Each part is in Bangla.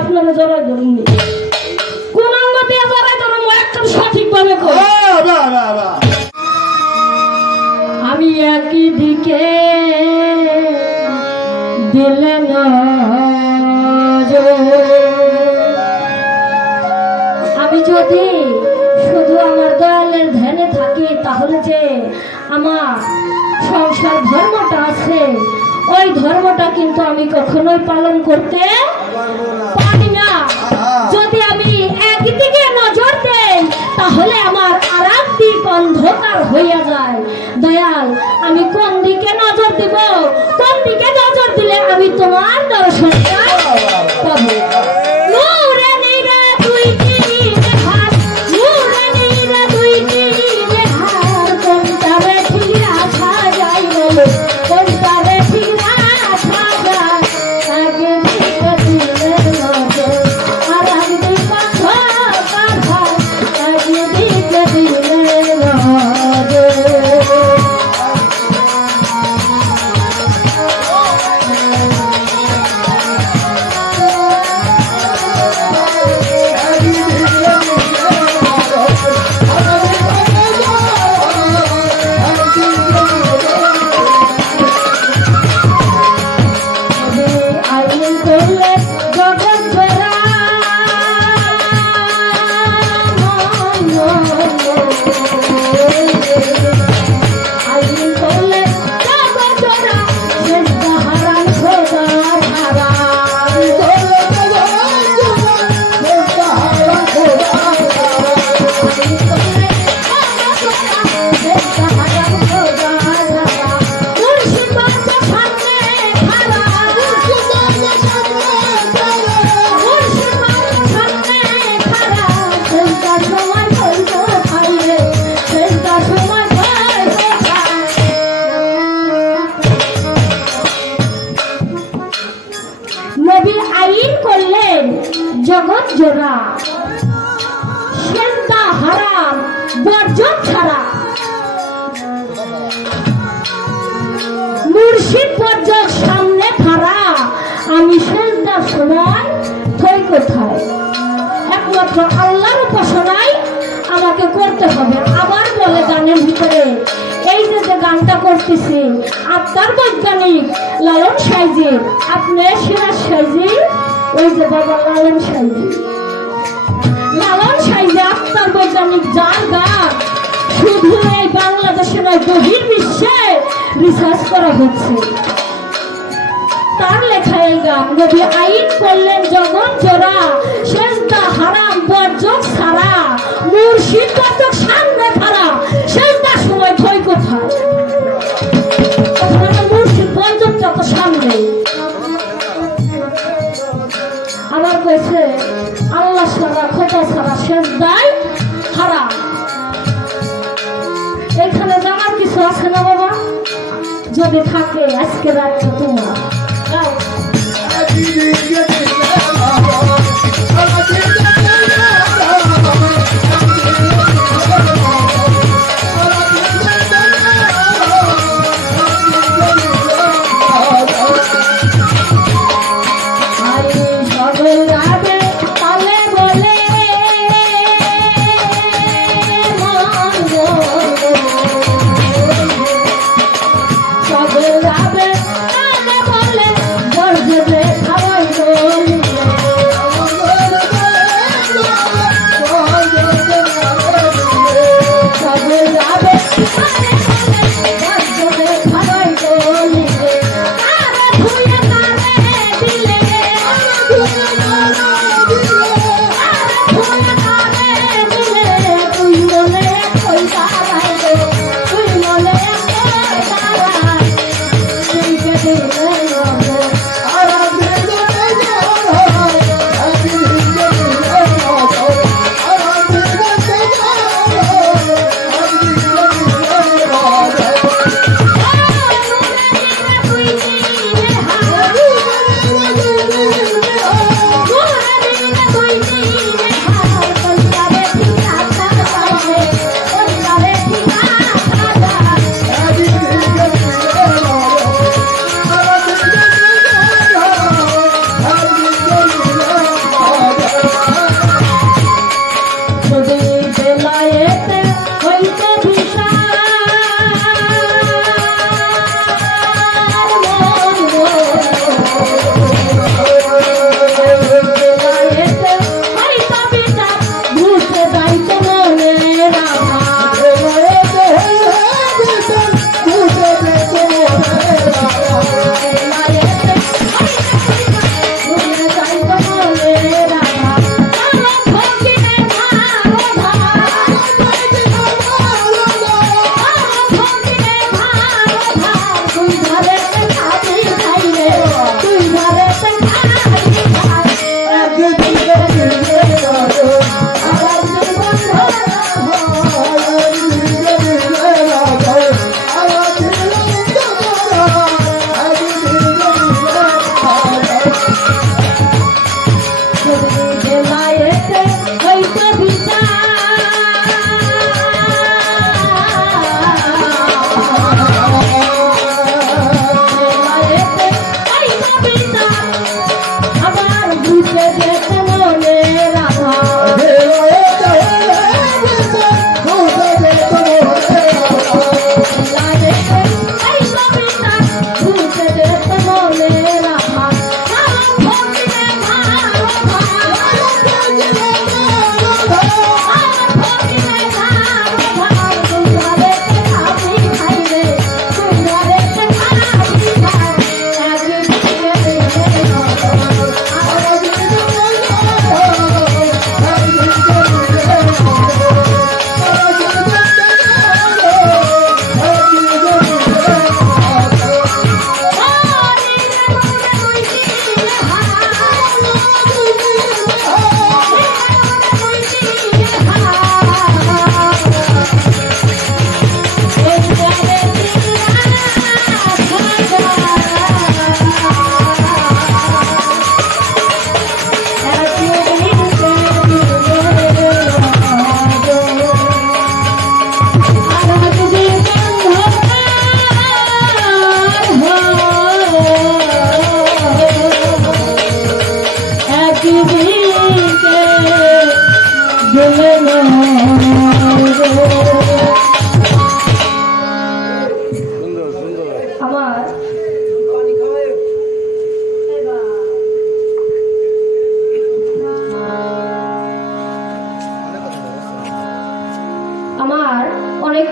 আপনারা জড়াই ধরুননি কোন অঙ্গ দিয়ে জড়াই ধরুন একদম সঠিকভাবে করি আমি একই দিকে দিলে না আমি যদি শুধু আমার দয়ালের ধ্যানে থাকি তাহলে যে আমার সংসার ধর্মটা আছে ওই ধর্মটা কিন্তু আমি কখনোই পালন করতে পারি না। যদি আমি একদিকে নজর দেই তাহলে আমার আরেক দিক অন্ধকার হইয়া যায়। দয়াল আমি কোন দিকে নজর দিব, কোন দিকে নজর দিলে আমি তোমার দর্শনটা পাবো। জগৎ জোড়া সেজদা হারাম বর্জন ছাড়া মুর্শিদ বর্জন সামনে খাড়া আমি সেজদার সময় থই কোথায় একমাত্র আল্লাহর উপাসনাই আমাকে করতে হবে। আবার বলে গানের ভিতরে এই যে গানটা করতেছি আপনার বৈজ্ঞানিক লালন সাইজি আপনি সিরাজ সাইজি ওই যে বাবা লালন সাইজি আপনার বৈজ্ঞানিক যার গান শুধু এই বাংলাদেশে নয় বহির্বিশ্বে রিসার্চ করা হচ্ছে তার লেখা এই গান। নবী আইন করলেন জগৎ জোড়া সেজদা হারাম বর্জন ছাড়া মুর্শিদ বর্জক সামনে খাড়া সেজদার সময় থই কোথায় মুর্শিদ বর্জকটা তো সামনে। আবার কইছে আল্লাহ ছাড়া খোদা ছাড়া সেজদাই হারাম। এখানে জানার কিছু আছে না বাবা? যদি থাকে আজকে রাতটা তোমার বলে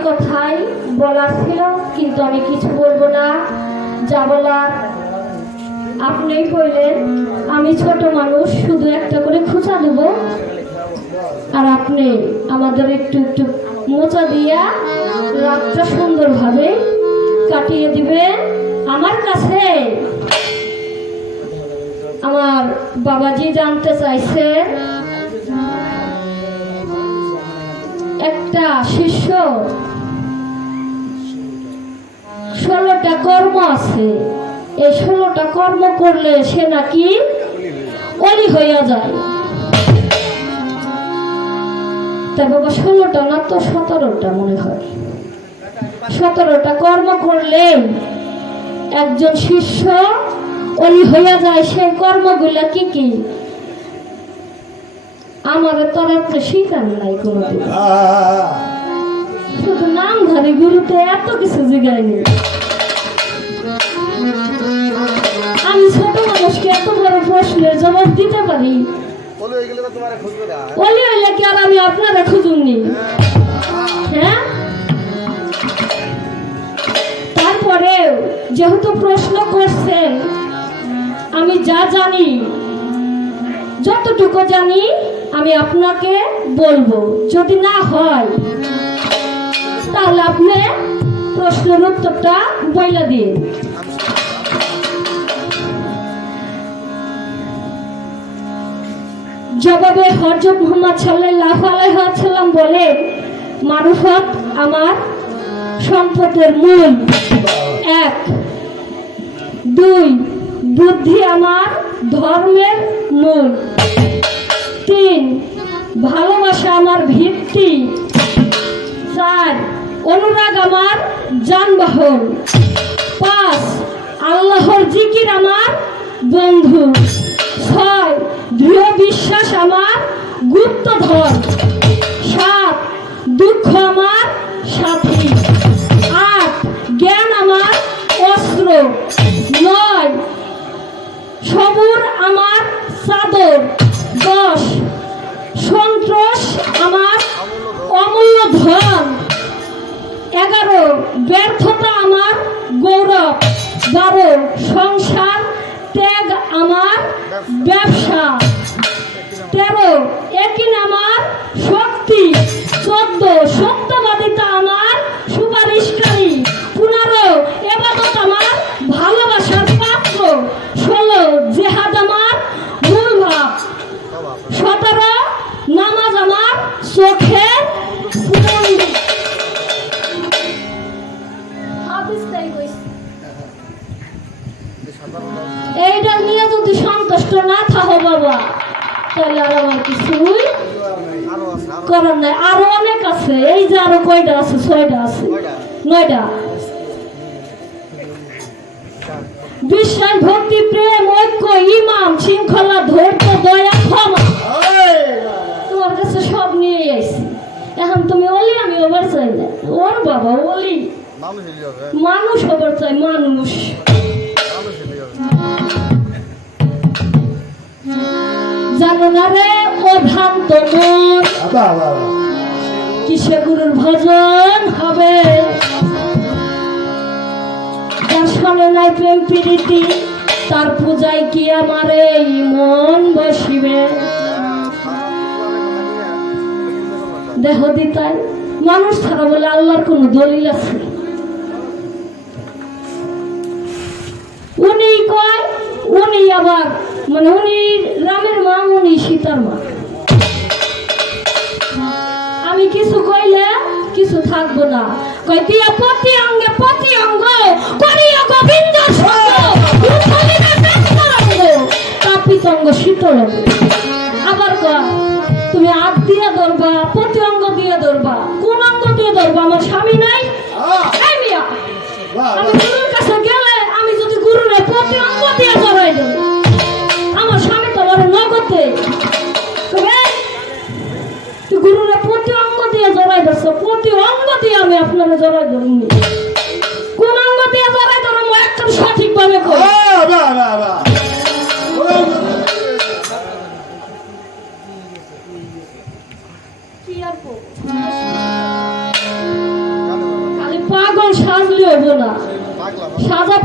কথাই বলার ছিল, কিন্তু আমি কিছু বলবো না। যা বলার আপনিই বললেন। আমি ছোট মানুষ, শুধু একটা করে খোঁচা দেব, আর আপনি আমাদের একটু একটু মোচা দিয়া রাতটা সুন্দরভাবে কাটিয়ে দিবেন। আমার কাছে আমার বাবাজি জানতে চাইছে, একটা শিষ্য 16টা কর্ম আছে, এই 16টা কর্ম করলে সে নাকি অলি হইয়া যায়। তা বাবা 16টা না তো 17টা মনে হয়। 17টা কর্ম করলে একজন শিষ্য অলি হইয়া যায়। সেই কর্মগুলা কি কি আমাদের তো আপনি শিখান নাই কোনোদিন, শুধু নামধারী গুরুতে এত কিছু জিগায়নি। আমি ছোট মানুষকে এত বড় প্রশ্নের জবাব দিতে পারি? অলি হইলে কি আর আমি আপনারা খুঁজুননি? হ্যাঁ, তারপরেও যেহেতু প্রশ্ন করছেন, আমি যা জানি, যতটুকু জানি আমি আপনাকে বলবো। যদি না হয় তাহলে আপনি প্রশ্নের উত্তরটা বইলা দিন। জবাবে হযরত মুহাম্মদ সাল্লাল্লাহু আলাইহি ওয়াসাল্লাম বলেন, মারুফাত আমার সম্পদের মূল। 1, 2 বুদ্ধি আমার ধর্মের মূল। 3 ভালোবাসা আমার ভিত্তি। 4 অনুরাগ আমার যানবাহন। 5 আল্লাহর জিকির আমার বন্ধু। 6 দৃঢ় বিশ্বাস আমার গুপ্তধন। 7 দুঃখ আমার সাথী। 8 জ্ঞান আমার অস্ত্র। 9 সবুর আমার চাদর। 10 সন্ত্রাস আমার অমূল্য ধন। 11 ব্যর্থতা আমার গৌরব। 12 সংসার ত্যাগ আমার ব্যবসা। 13 একিন আমার শক্তি। 14 সত্যবাদিতা আমার সুপারিশকারী। 15 ইবাদত আমার ভালোবাসার পাত্র। 16 জিহাদ আমার মূল ভাব। 17 নামাজ আমার চোখের মনি। এইটা নিয়ে যদি সন্তুষ্ট না থাকো বাবা, তাহলে আর আমার কিছুই করার নাই। আরো অনেক আছে, এই যে আরো কয়টা আছে? 6টা আছে, 9টা। বিশ্বাস, ভক্তি, প্রেম, ঐক্য, ঈমান, শৃঙ্খলা, ধৈর্য, দয়া, ক্ষমা, তোমার কাছে সব নিয়ে আসছি। এখন তুমি অলি, আমি ওবার চাই না। ওর বাবা অলি মানুষ হবার চাই, মানুষ। জানো না রে ও ভ্রান্ত মন, কিসে গুরুর ভজন হবে? তার শোনে নাই প্রেম প্রীতি, তার পূজায় কি আমার এই মন বসিবে? দেহ দিতাই মানুষ ছাড়া বলে আল্লাহর কোন দলিল আছে? উনি কয়, উনি আবার মানে উনি রামের মা, উনি সীতার মা। আমি কিছু কইলে কিছু থাকবো না। কই দিয়া প্রতি অঙ্গে প্রতি অঙ্গ করিয়া গোবিন্দ কাপিত অঙ্গ শীতল। আবার কয় তুমি হাত দিয়ে ধরবা, প্রতি অঙ্গ দিয়ে ধরবা। কোন অঙ্গ দিয়ে ধরবা? আমার স্বামী নাই? এই মিয়া, আমি গুরুর কাছে গেলে আমি যদি গুরুরে প্রতি অঙ্গ দিয়ে জড়াই দেব, আমার স্বামী তো আমার নগদে তুই গুরুরে প্রতি অঙ্গ দিয়ে জড়াই ধরছ, প্রতি অঙ্গ দিয়ে আমি আপনারা জড়াই ধরুন। কোন অঙ্গ দিয়ে জড়াই ধরো একদম সঠিক ভাবে কই। কি আর পাগল সাজলে হবো না, সাজা